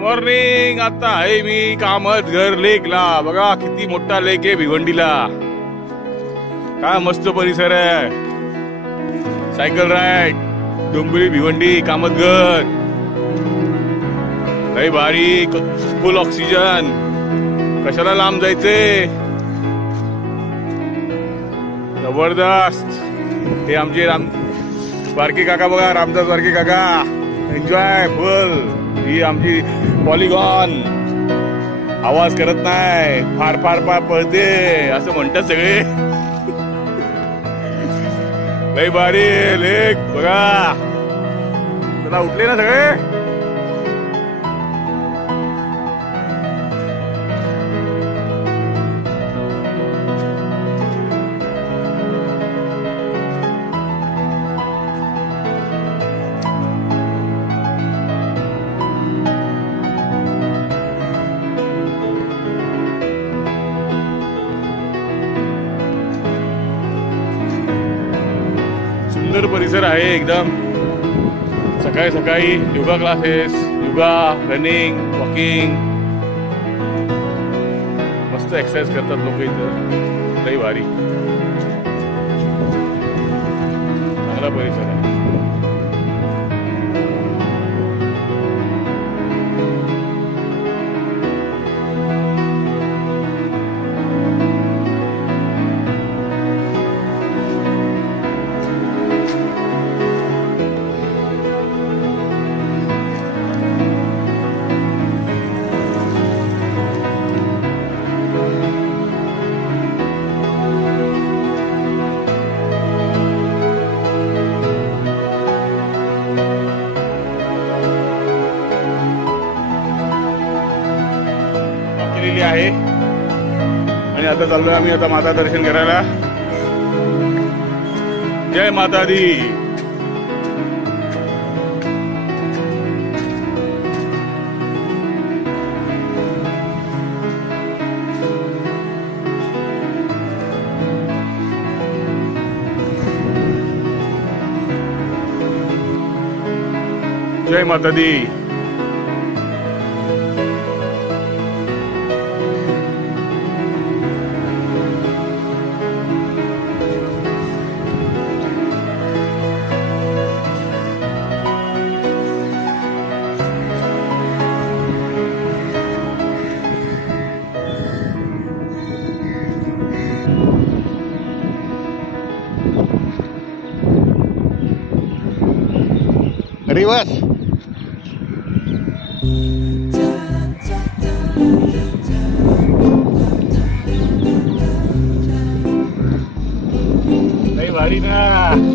मॉर्निंग. आता आहे मी कामतघर लेकला. बघा किती मोठा लेक आहे भिवंडीला. काय मस्त परिसर आहे. Cycle ride Dombivli Bhiwandi Kamatghar. लय भारी. Full oxygen. कशाला लांब जायचे. जबरदस्त. हे आमचे बारके काका बघा. रामदास बारके काका. Enjoy full. ही आमची पॉलिगॉन. आवाज करत नाही. फार फार फार पळते असं म्हणतात सगळे. लय भारी लेक बघा. चला उठले ना सगळे. सुंदर परिसर आहे एकदम. सकाळी सकाळी योगा क्लासेस, योगा, रनिंग, वॉकिंग, मस्त एक्सरसाइज करतात लोक इथं. लई भारी. चांगला परिसर आहे. आहे आणि आता चाललोय आम्ही आता माता दर्शन करायला. जय माता दी. जय माता दी. रिवर्स. लई भारी ना.